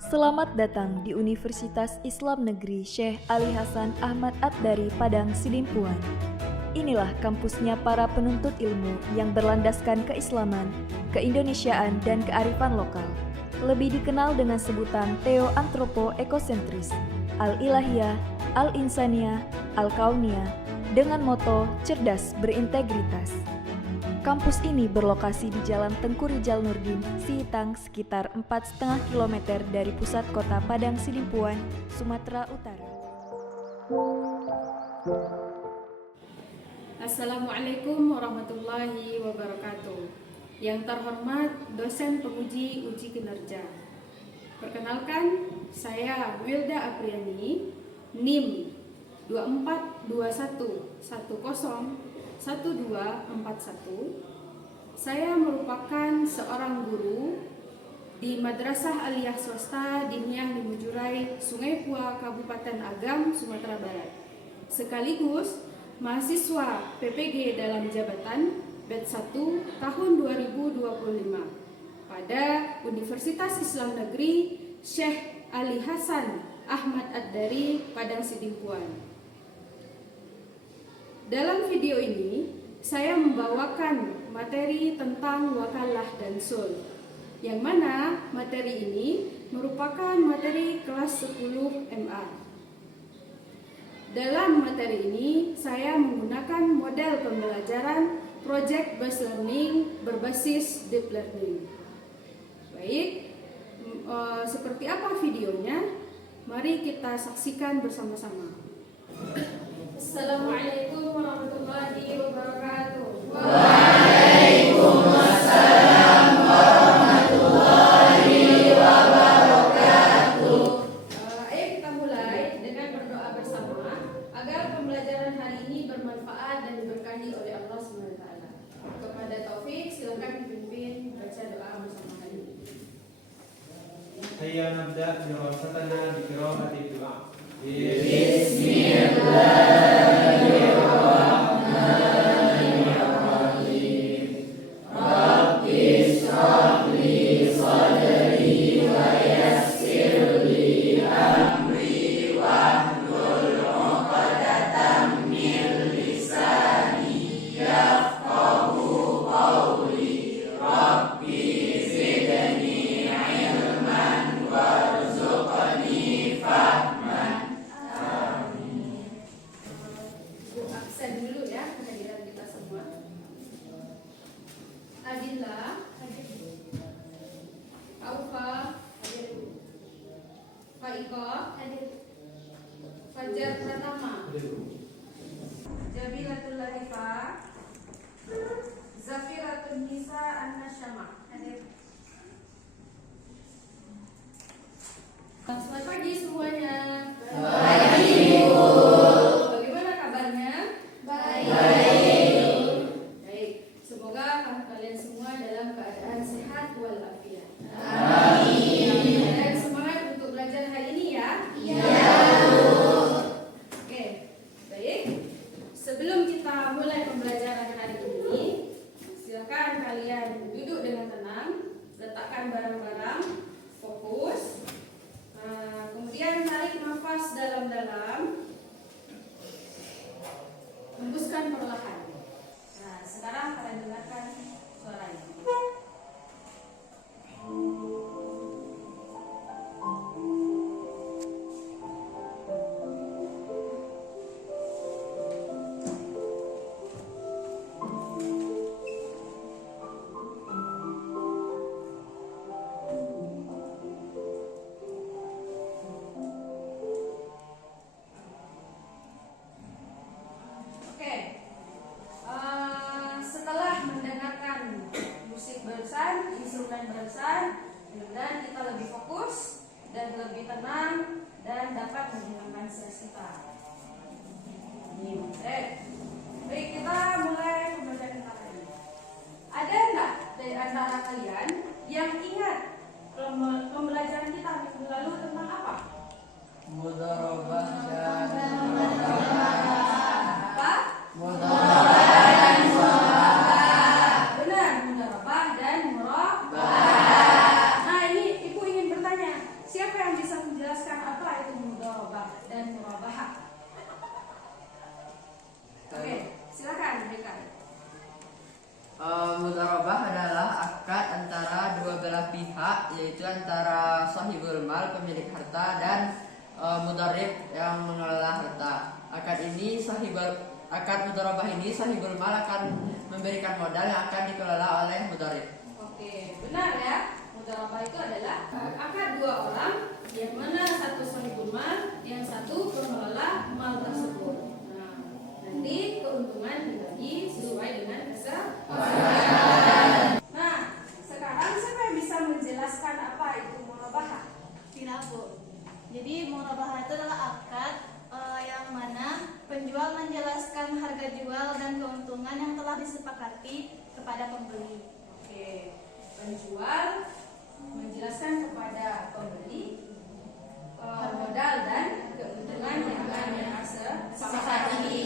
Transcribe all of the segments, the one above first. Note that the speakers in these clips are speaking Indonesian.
Selamat datang di Universitas Islam Negeri Syekh Ali Hasan Ahmad Ad-Dari Padang Sidimpuan. Inilah kampusnya para penuntut ilmu yang berlandaskan keislaman, keindonesiaan, dan kearifan lokal. Lebih dikenal dengan sebutan Theo-Antropo-Ekosentris, Al-Ilahiyah, Al-Insaniyah, Al-Kauniyah, dengan moto cerdas berintegritas. Kampus ini berlokasi di Jalan Tengku Rijal Nurdin, Sihitang, sekitar 4,5 km dari pusat kota Padang Sidimpuan, Sumatera Utara. Assalamualaikum warahmatullahi wabarakatuh. Yang terhormat dosen penguji uji kinerja. Perkenalkan, saya Wilda Apriani, NIM 2421101241. Saya merupakan seorang guru di Madrasah Aliyah Swasta Diniyah Limujurai, Sungai Pua, Kabupaten Agam, Sumatera Barat. Sekaligus mahasiswa PPG dalam jabatan batch 1 tahun 2025 pada Universitas Islam Negeri Syekh Ali Hasan Ahmad Ad-Dari Padang Sidimpuan. Dalam video ini, saya membawakan materi tentang wakalah dan sul, yang mana materi ini merupakan materi kelas 10 MA. Dalam materi ini, saya menggunakan model pembelajaran Project Based Learning berbasis Deep Learning. Baik, seperti apa videonya? Mari kita saksikan bersama-sama. Assalamualaikum warahmatullahi wabarakatuh. Waalaikumsalam warahmatullahi wabarakatuh. Ayo kita mulai dengan berdoa bersama agar pembelajaran hari ini bermanfaat dan diberkahi oleh Allah SWT. Kepada Taufik, silakan dipimpin baca doa bersama hari ini. Hayya nabda dirasatana bi qira'ati du'a. Bismillahirrahmanirrahim. Rabbi shrah li sadri wa yassir li amri wahlul 'uqdatam min lisani yafqahu qawli. Rabbi zidni ilman warzuqni fahman. Absen dulu ya kehadiran kita semua. Adila, Aufa, Faiko, Fajar Pratama, Jabilatul Larifa, Zafiratun Nisa An-Nasyamah. Selamat pagi semuanya. Bagaimana kabarnya? Baik. Semoga kalian semua dalam keadaan sehat walafiat. Amin. Dan semangat untuk belajar hari ini ya. Oke. Baik. Sebelum kita mulai pembelajaran hari ini, silakan kalian duduk dengan tenang, letakkan barang-barang, fokus. Kemudian tarik nafas dalam-dalam, hembuskan perlahan. Nah, sekarang kalian dengarkan suaranya. Oke. Setelah mendengarkan musik barusan, instrumen barusan, dan kita lebih fokus dan lebih tenang dan dapat menghilangkan stres kita. Baik, kita mulai pembelajaran kita hari ini. Ada enggak dari antara kalian yang ingat pembelajaran kita minggu lalu tentang apa? Mudharabah dan Apa? mudharabah dan mudharabah. Benar, mudharabah dan murabah. Nah, ini Ibu ingin bertanya, siapa antara dua belah pihak, yaitu antara sahibul mal pemilik harta dan mudharib yang mengelola harta. Akad mudharabah ini sahibul mal akan memberikan modal yang akan dikelola oleh mudharib. Oke, benar ya. Mudharabah itu adalah akad dua orang yang mana satu sahibul mal, yang satu pengelola mal tersebut. Nah, nanti keuntungan dibagi sesuai dengan kesepakatan. Nah, sekarang siapa yang bisa menjelaskan apa itu murabahah? Tidak, Bu. Jadi murabahah itu adalah akad yang mana penjual menjelaskan harga jual dan keuntungan yang telah disepakati kepada pembeli. Oke, penjual menjelaskan kepada pembeli modal dan keuntungan yang akan mereka sepakati.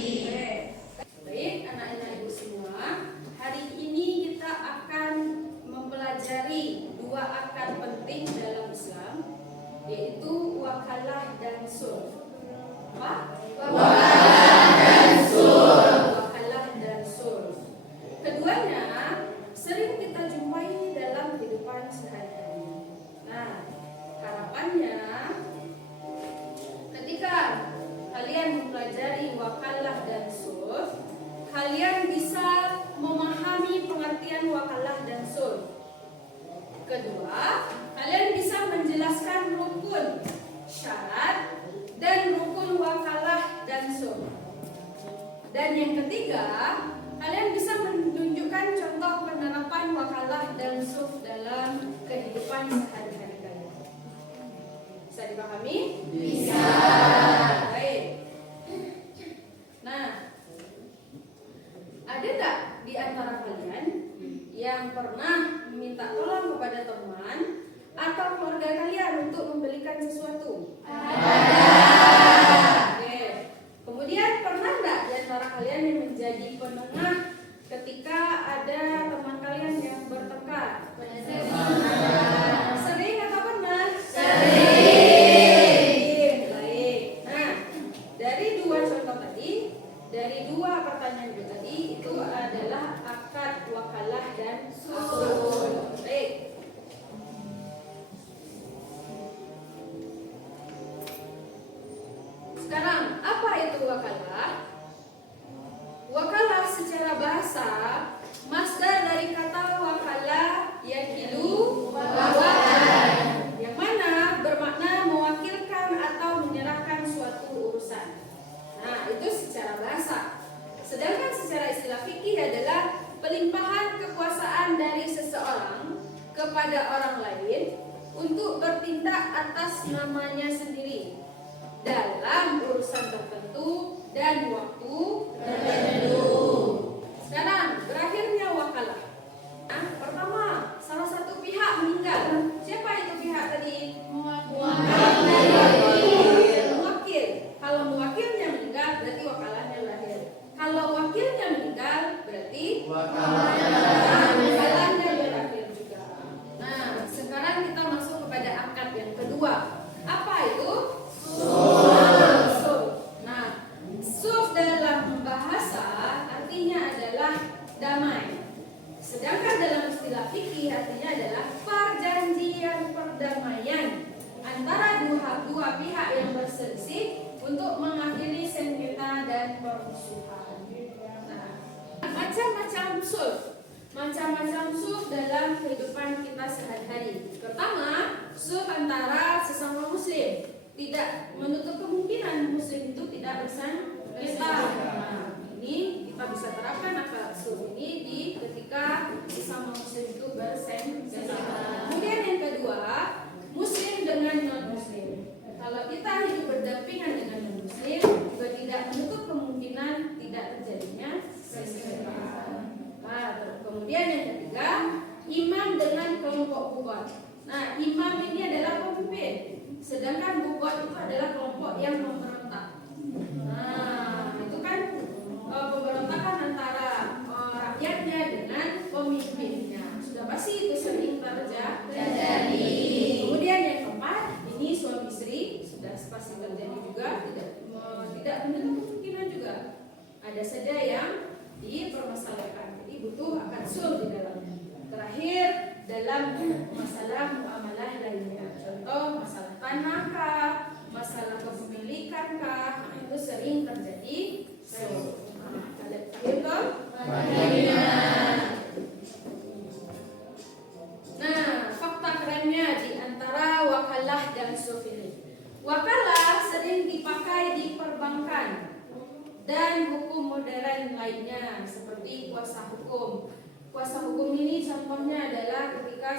Baik, anak-anak ibu semua, hari ini kita akan mempelajari dua akad penting dalam Islam, yaitu wakalah dan sulh. Apa? Wakalah dan sulh. Keduanya sering kita jumpai dalam kehidupan sehari-hari. Nah, harapannya ketika kalian mempelajari wakalah dan sulh, kalian bisa memahami pengertian wakalah dan sulh. Kedua, kalian bisa menjelaskan rukun, syarat, dan rukun wakalah dan sulh. Dan yang ketiga, kalian bisa menunjukkan contoh penerapan wakalah dan sulh dalam kehidupan sehari-hari kalian. Bisa dipahami? Bisa. Baik. Nah, ada tak di antara kalian yang pernah meminta tolong kepada teman atau keluarga kalian untuk membelikan sesuatu? Oke. Kemudian pernah enggak di antara kalian yang menjadi penengah ketika ada teman kalian yang bertengkar? Sering atau pernah? Sering. Baik. Nah, dari dua contoh tadi, dari dua pertanyaan itu tadi, itu adalah akad wakalah dan sulh. Baik. Sekarang, apa itu wakalah? Wakalah secara bahasa masdar dari kata wakalah yakilu wakalan, yang mana bermakna mewakilkan atau menyerahkan suatu urusan. Nah, itu secara bahasa. Sedangkan secara istilah fikih adalah pelimpahan kekuasaan dari seseorang kepada orang lain untuk bertindak atas namanya sendiri dalam urusan tertentu dan waktu tertentu. Sekarang, berakhirnya wakalah. Nah, pertama, salah satu pihak meninggal. Siapa itu pihak tadi? Mewakil. Kalau mewakilnya meninggal, berarti wakalahnya berakhir. Kalau wakilnya meninggal, berarti wakalahnya berakhir juga. Nah, sekarang kita masuk kepada akad yang kedua. Apa itu? Nah, sulh dalam bahasa artinya adalah damai. Sedangkan dalam istilah fikih artinya adalah perjanjian perdamaian antara dua pihak yang berselisih untuk mengakhiri sengketa dan permusuhan. Nah, macam-macam sulh dalam kehidupan kita sehari-hari. Pertama, sulh antara sesama muslim. Tidak menutup kemungkinan muslim itu tidak bersengketa. Nah, ini kita bisa terapkan akad sulh ini di ketika sesama muslim itu bersengketa. Kemudian yang kedua, muslim dengan non muslim. Kalau kita hidup berdampingan dengan non muslim, juga tidak menutup kemungkinan tidak terjadinya sengketa. Nah, kemudian yang ketiga, imam dengan kelompok bugot. Nah, imam ini adalah pemimpin, sedangkan bugot itu adalah kelompok yang memberontak. Nah, itu kan pemberontakan antara rakyatnya dengan pemimpinnya. Sudah pasti itu sering terjadi. Kemudian yang keempat, ini suami istri, sudah pasti terjadi juga, tidak menutup kemungkinan juga. Ada saja yang dipermasalahkan, jadi butuh akan sulh di dalamnya. Terakhir, dalam masalah muamalah lainnya. Contoh masalah tanah kah, masalah kepemilikan kah, itu sering terjadi sulh. Nah, fakta kerennya di antara wakalah dan sulh ini. Wakalah sering dipakai di perbankan dan hukum modern lainnya seperti kuasa hukum. Kuasa hukum ini contohnya adalah ketika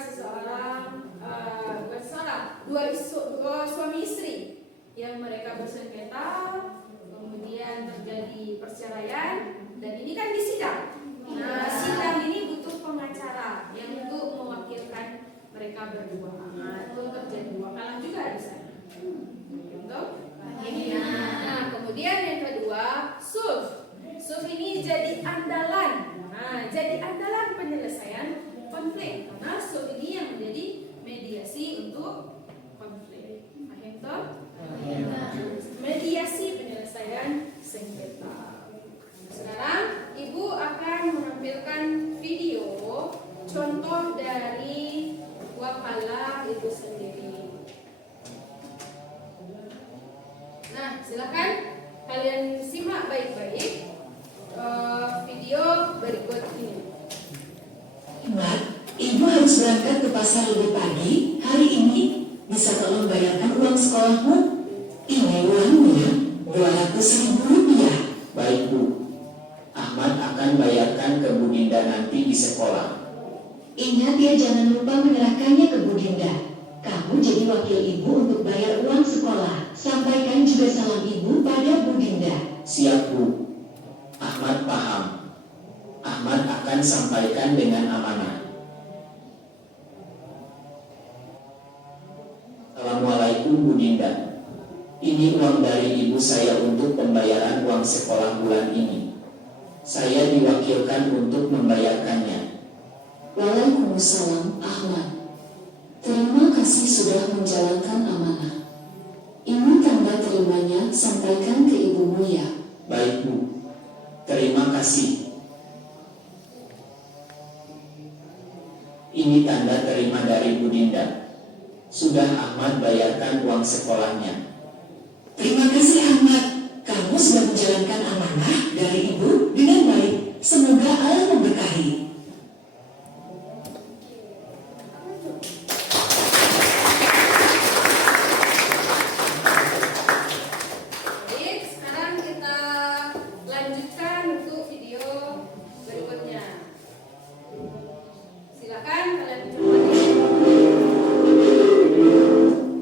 dua suami istri yang mereka bersengketa, kemudian terjadi perceraian, dan ini kan di sidang. Nah, sidang ini butuh pengacara yang untuk mewakilkan mereka berdua. Nah, itu terjadi wakalah juga di sana. Betul? Nah, kemudian yang kedua, sulh. Sulh ini jadi andalan. Nah, jadi andalan penyelesaian konflik. Karena sulh ini yang menjadi mediasi untuk konflik. Mediasi penyelesaian sengketa. Sekarang Ibu akan menampilkan video contoh dari wakalah itu sendiri. Nah, silakan kalian simak baik-baik video berikut ini. Mak, Ibu harus berangkat ke pasar lebih pagi hari ini. Bisa tolong bayarkan uang sekolahmu? Ini uangnya, 200.000 rupiah. Baik Bu, Ahmad akan bayarkan ke Bu Dinda nanti di sekolah. Ingat ya, jangan lupa menyerahkannya ke Bu Dinda. Kamu jadi wakil Ibu untuk bayar uang sekolah. Sampaikan juga salam Ibu pada Bu Dinda. Siap Bu, Ahmad paham. Ahmad akan sampaikan dengan amanah. Assalamualaikum Bu Dinda. Ini uang dari ibu saya untuk pembayaran uang sekolah bulan ini. Saya diwakilkan untuk membayarkannya. Waalaikumsalam, Ahmad. Terima kasih sudah menjalankan amanah. Ini tanda terimanya, sampaikan ke ibumu ya. Baik Bu, terima kasih. Ini tanda terima dari Bu Dinda. Sudah Ahmad bayarkan uang sekolahnya. Terima kasih Ahmad. Kamu sudah menjalankan amanah dari ibu dengan baik. Semoga Allah memberkahi. Baik, sekarang kita lanjutkan untuk video berikutnya. Silakan kalian mencoba.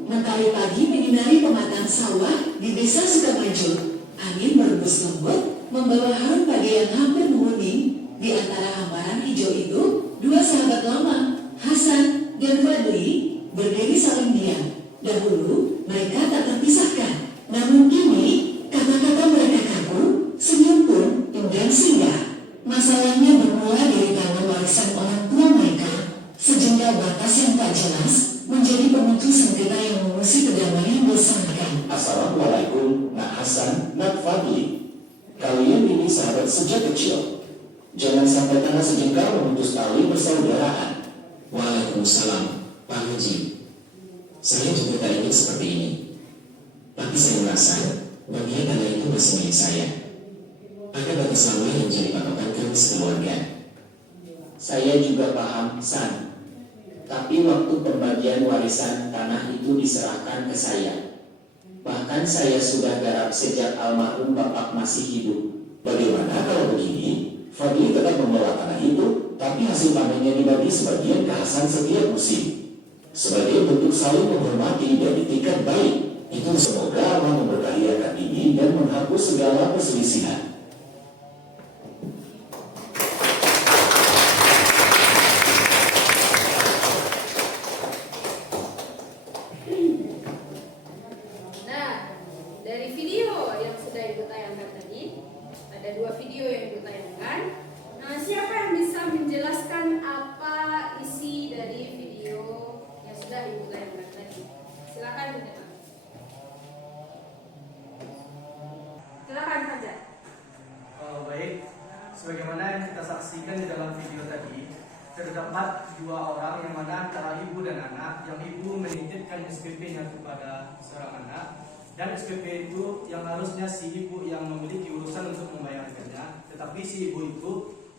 Mentari pagi menyinari pematang sawah di desa Sukamaju. Angin berembus lembut, membawa harum pagi yang hampir menguning. Di antara hamparan hijau itu, dua sahabat lama, Hasan dan Fadli, berdiri saling diam. Dahulu, mereka tak terpisahkan. Namun kini, kata-kata mereka kaku, senyum pun enggan singgah. Masalahnya bermula dari tangan warisan orang tua mereka. Sejengkal batas yang tak jelas menjadi pemicu sengketa yang mengusik kedamaian bersamakan. Assalamualaikum, Nak Hasan, Nak Fadli. Kalian ini sahabat sejak kecil. Jangan sampai tanah sejengkal memutus tali persaudaraan. Waalaikumsalam, Pak Haji. Saya juga tak ingin seperti ini. Tapi saya merasa bagian tanah itu masih milik saya. Ada batas lama yang jadi patokan kami sekeluarga. Saya juga paham, San. Tapi waktu pembagian warisan tanah itu diserahkan ke saya. Bahkan saya sudah garap sejak almarhum Bapak masih hidup. Bagaimana kalau begini? Fadli tetap mengelola tanah itu, tapi hasil panennya dibagi sebagian ke Hasan setiap musim. Sebagai bentuk saling menghormati dan itikat baik. Itu semoga Allah memberkahi akad ini dan menghapus segala perselisihan. Nah, dari video yang sudah Ibu tayangkan tadi, ada dua video yang Ibu tayangkan. Nah, siapa yang bisa menjelaskan apa isi dari video yang sudah Ibu tayangkan tadi? Silakan menjelaskan. Silakan saja. Baik, sebagaimana yang kita saksikan di dalam video tadi, terdapat dua orang yang anak yang ibu menitipkan SPP-nya kepada seorang anak, dan SPP itu yang harusnya si ibu yang memiliki urusan untuk membayarkannya, tetapi si ibu itu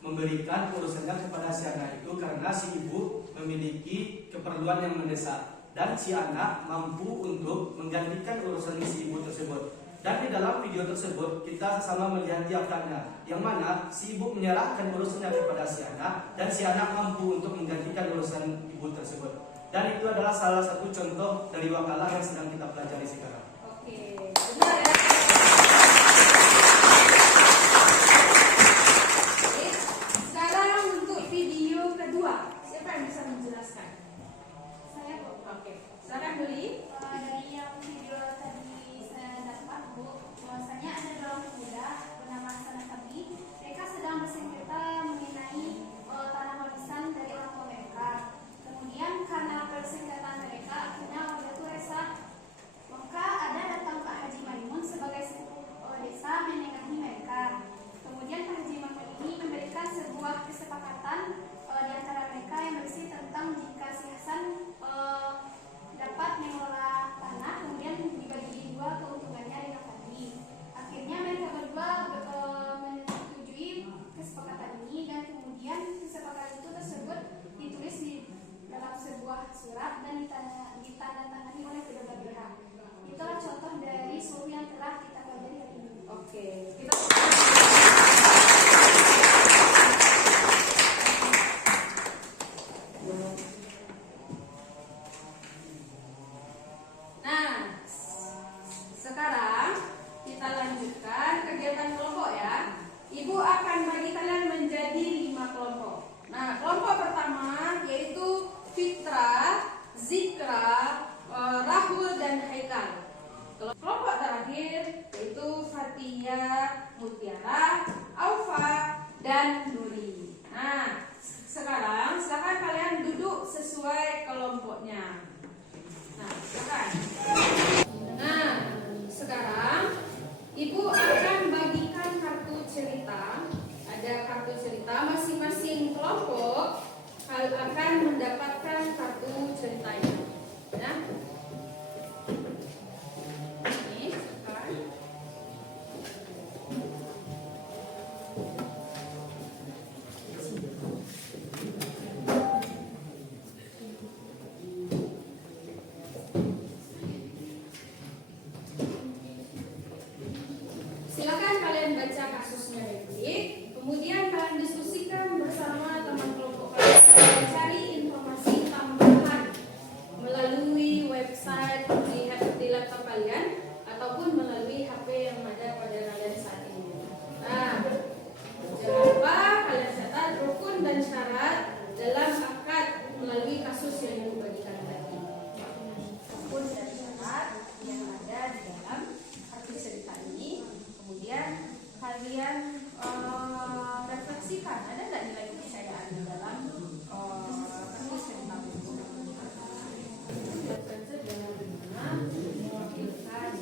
memberikan urusannya kepada si anak itu karena si ibu memiliki keperluan yang mendesak dan si anak mampu untuk menggantikan urusan si ibu tersebut. Dan di dalam video tersebut kita sama melihat dialognya, yang mana si ibu menyerahkan urusannya kepada si anak dan si anak mampu untuk menggantikan urusan ibu tersebut. Dan itu adalah salah satu contoh dari wakalah yang sedang kita pelajari sekarang. Oke, benar ya. Oke, sekarang untuk video kedua, siapa yang bisa menjelaskan? Saya Bu. Oke, silakan Duli. Dari yang video tadi saya dapat Bu, bahwasanya ada dua pemuda bernama Hasan dan Sabi. Mereka sedang bersengketa mengenai tanah warisan dari orang tua mereka. Kemudian karena persengketaan mereka, akhirnya warga itu resah. Maka ada datang Pak Haji Maimun sebagai sepupu desa menengahi mereka. Kemudian Pak Haji Maimun ini memberikan sebuah kesepakatan di antara mereka yang berisi tentang jika si Hasan dapat mengelola tanah, kemudian dibagi dua keuntungannya dengan tadi. Akhirnya mereka berdua menyetujui kesepakatan ini, dan kemudian kesepakatan itu tersebut ditulis di dalam sebuah surat dan ditandatangani oleh kedua pihak. Itulah contoh dari sulh yang telah kita pelajari hari ini. Oke, kita Nah, sekarang kita lanjutkan kegiatan kelompok ya. Ibu akan bagi kalian menjadi 5 kelompok. Nah, kelompok pertama yaitu Fitra, Zikra, Rahul, dan Haikal. Kelompok terakhir yaitu Fatia, Mutiara, Aufa, dan Nuri. Nah, sekarang silakan kalian duduk sesuai kelompoknya. Nah, silakan. Nah, sekarang Ibu akan bagikan kartu cerita. Ada kartu cerita, masing-masing kelompok akan mendapatkan kartu ceritanya. Nah, ini sekarang. Silakan kalian baca kasusnya baik-baik, kemudian kalian diskusikan bersama teman kelompok kalian dan cari informasi tambahan melalui website di laptop kalian ataupun melalui HP yang ada pada kalian saat ini. Nah, jangan lupa kalian catat rukun dan syarat dalam akad melalui kasus yang dibagikan tadi. Rukun dan syarat yang ada di dalam kartu cerita ini. Kemudian kalian refleksikan, ada nggak nilai kepercayaan di dalam kartu cerita itu? Dengan benar mewakilkan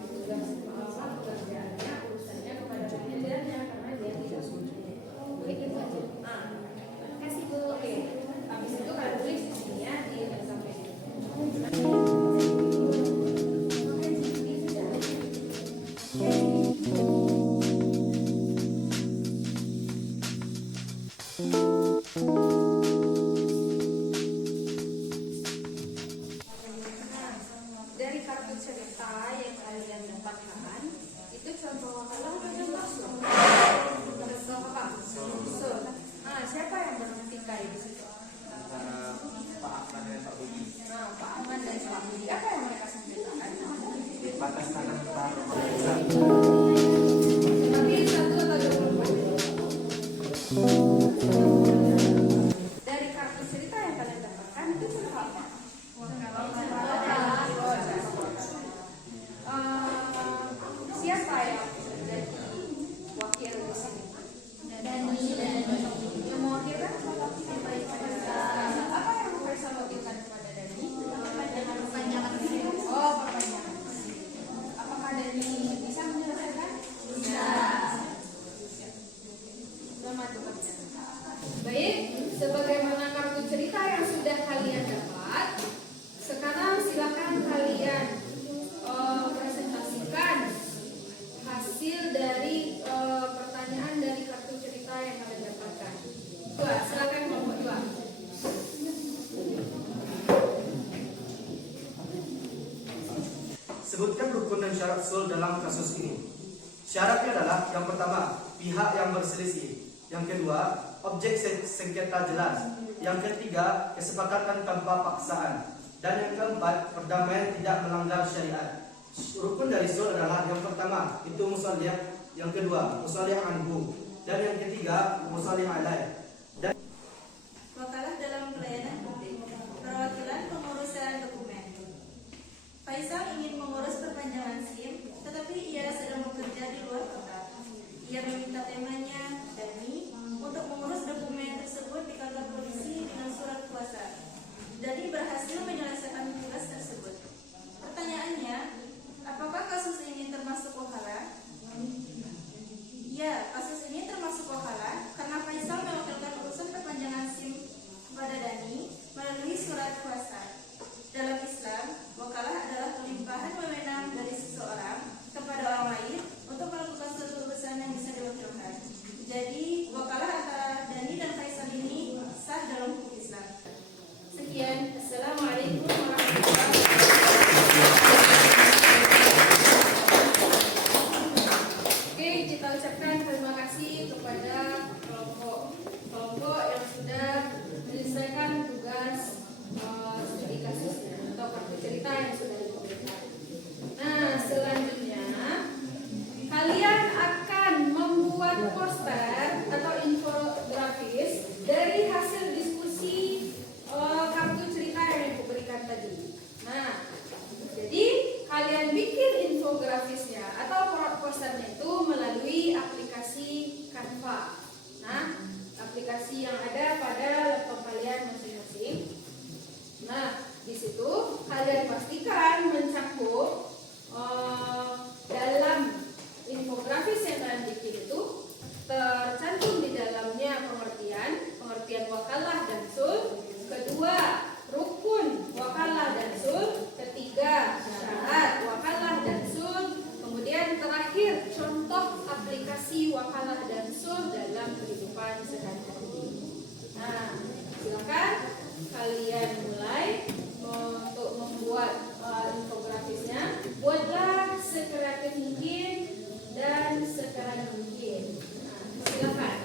tugas pekerjaannya, urusannya kepada manajernya karena dia tidak sendiri. Begitu aja. Terima kasih Bu. Oke. Habis itu kalian tulis isinya di sampai sini. Dari kartu cerita yang kalian dapatkan itu contoh kalau contoh apa? Nah, siapa yang bertikai di situ? Pak Ahmad dan Pak Budi. Nah, Pak Ahmad dan Pak Budi. Apa yang mereka sampaikan? Batas tanah kita. Tapi satu atau dua kelompok? Dari kartu cerita yang kalian dapatkan itu contoh apa? Siapa yang jadi wakil di sini? Dani. Yang mewakilkan apa yang bisa mewakilkan kepada Dani? Perpanjangan. Oh, perpanjangan. Apakah Dani bisa menjelaskan? disebutkan rukun dan syarat usul dalam kasus ini. Syaratnya adalah yang pertama, pihak yang berselisih. Yang kedua, objek sengketa jelas. Yang ketiga, kesepakatan tanpa paksaan. Dan yang keempat, perdamaian tidak melanggar syariat. Rukun dari usul adalah yang pertama, itu musalih. Yang kedua, musalih anhu. Dan yang ketiga, musalih alaih. Wakalah dalam pelayanan publik, perwakilan pengurusan dokumen. Faisal ingin mengurus perpanjangan SIM, tetapi ia sedang bekerja di luar kota. Ia meminta temannya, Dani, untuk mengurus dokumen tersebut di kantor polisi dengan surat kuasa. Dani berhasil menyelesaikan tugas tersebut. Pertanyaannya, apakah kasus ini termasuk wakalah? Ya, kasus ini termasuk wakalah karena Faisal mewakilkan urusan perpanjangan SIM kepada Dani melalui surat kuasa. Dalam Islam, wakalah adalah pelimpahan wewenang dari seseorang kepada orang lain untuk melakukan suatu urusan yang bisa diwakilkan. Jadi, wakalah antara Dani dan Faisal ini sah dalam hukum Islam. Sekian, Assalamualaikum warahmatullahi wabarakatuh. Oke, kita ucapkan terima kasih kepada kelompok yang sudah menyelesaikan tugas studi kasusnya atau kartu cerita yang sudah diberikan. Nah, selanjutnya kalian akan membuat poster atau infografis dari hasil diskusi kartu cerita yang ibu berikan tadi. Nah, jadi kalian bikin infografisnya atau posternya itu melalui aplikasi Canva. Nah, aplikasi yang ada pada laptop kalian masing-masing. Nah, di situ kalian pastikan mencakup dalam infografis yang kalian bikin itu tercantum di dalamnya pengertian wakalah dan sul. Kedua, rukun wakalah dan sul. Ketiga, syarat wakalah dan sul. Kemudian terakhir, contoh aplikasi wakalah dan sul dalam kehidupan sehari-hari. Nah, silakan kalian mulai untuk membuat infografisnya. Buatlah sekreatif mungkin dan sekeren mungkin. Nah, silakan.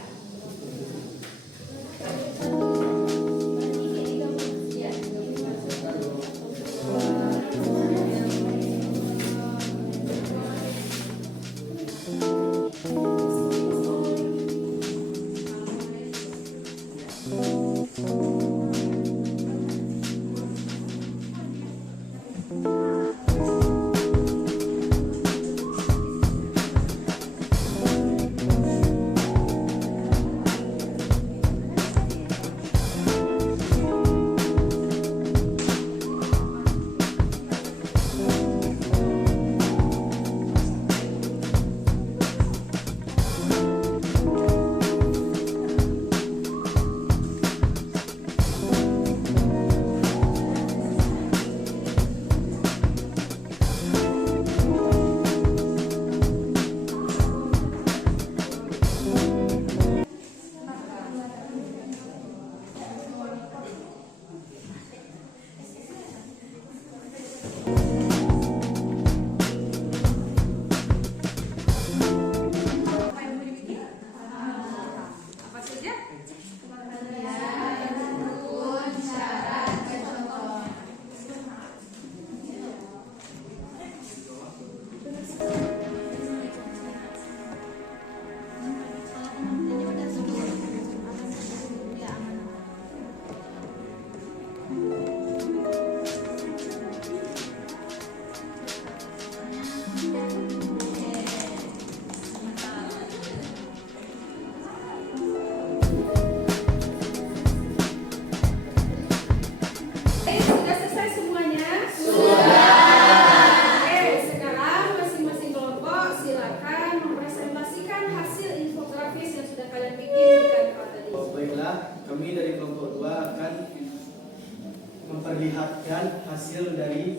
memperlihatkan hasil dari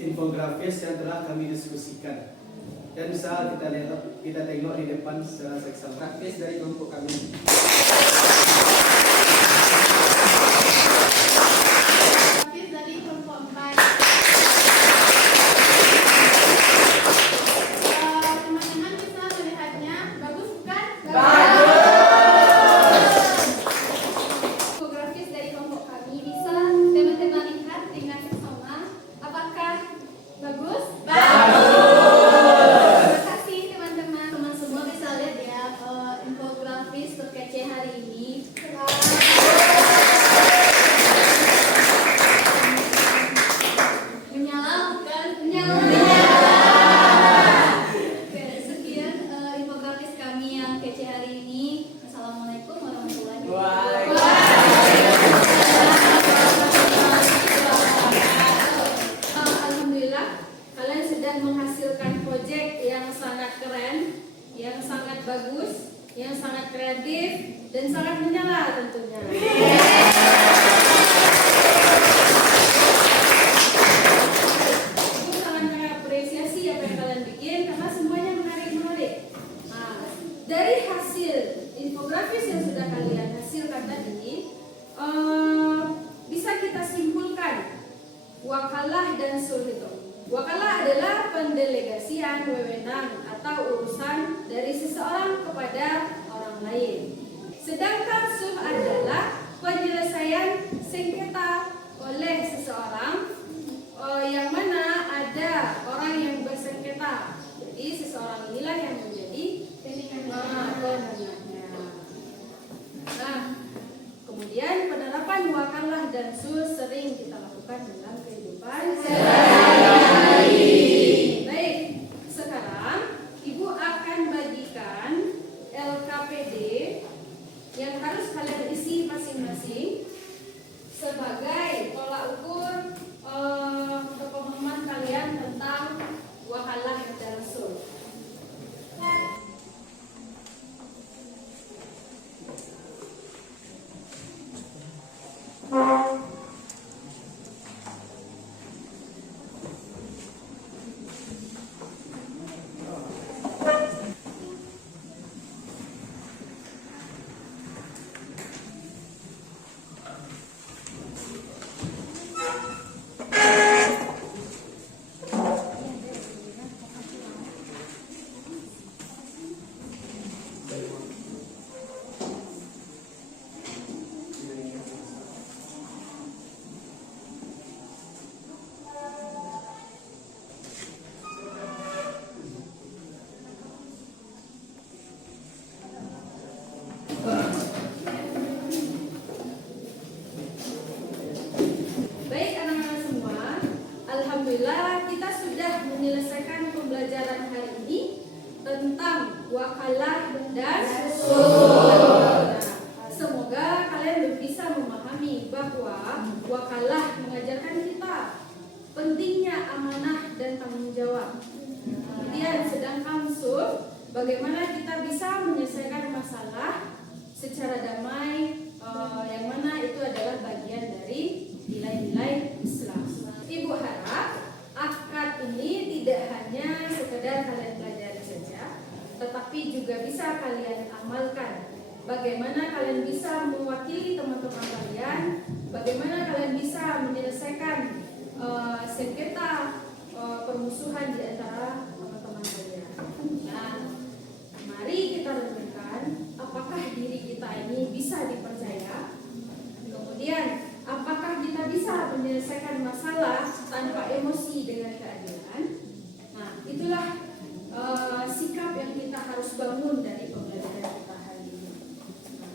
infografis yang telah kami diskusikan. Dan bisa kita tengok di depan secara seksama praktis dari kelompok kami. Dari kelompok 4. menerapkan wakalah dan sulh. Wakalah adalah pendelegasian wewenang atau urusan dari seseorang kepada orang lain. Sedangkan sulh adalah penyelesaian sengketa oleh seseorang yang mana ada orang yang bersengketa. Jadi seseorang inilah yang menjadi penengahnya. Nah, kemudian penerapan wakalah dan sulh sering kita lakukan dalam kehidupan sehari-hari. Baik, sekarang Ibu akan bagikan LKPD yang harus kalian isi masing-masing sebagai tolak ukur pemahaman kalian tentang wakalah dan sulh. Baik anak-anak semua, alhamdulillah kita sudah menyelesaikan pembelajaran hari ini tentang wakalah dan sulh. Semoga kalian bisa memahami bahwa wakalah mengajarkan kita pentingnya amanah dan tanggung jawab. Kemudian sedangkan sulh, bagaimana kita bisa menyelesaikan masalah secara damai, yang mana itu adalah bagian dari nilai-nilai Islam. Ibu harap akad ini tidak hanya sekedar kalian pelajari saja, tetapi juga bisa kalian amalkan. Bagaimana kalian bisa mewakili teman-teman kalian, bagaimana kalian bisa menyelesaikan sengketa permusuhan di antara teman-teman kalian. Nah, mari kita renungkan apakah diri kita ini bisa dipercaya. Kemudian, apakah kita bisa menyelesaikan masalah tanpa emosi dengan keadilan? Nah, itulah sikap yang kita harus bangun dari pembelajaran kita hari ini. Nah,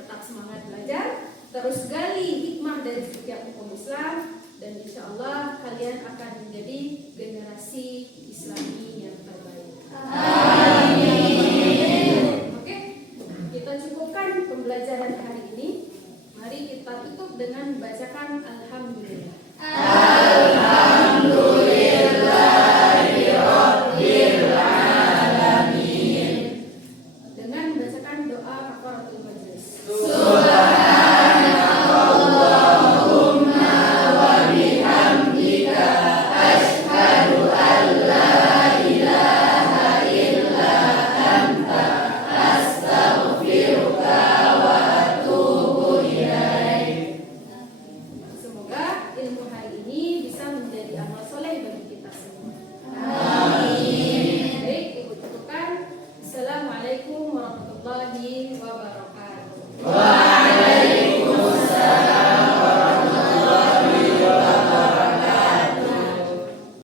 tetap semangat belajar, terus gali hikmah dari setiap hukum Islam, dan insya Allah kalian akan menjadi generasi Islami yang terbaik. Amin. Oke, kita cukupkan pembelajaran hari ini. Mari kita tutup dengan membacakan Alhamdulillah. Alhamdulillahirabbil alamin. Dengan membacakan doa kafaratul majlis. Subhanallahumma wa bihamdika asyhadu an la ilaha illa anta astaghfiruka wa atubu ilaik. Semoga ilmu hari ini bisa menjadi amal soleh bagi kita semua.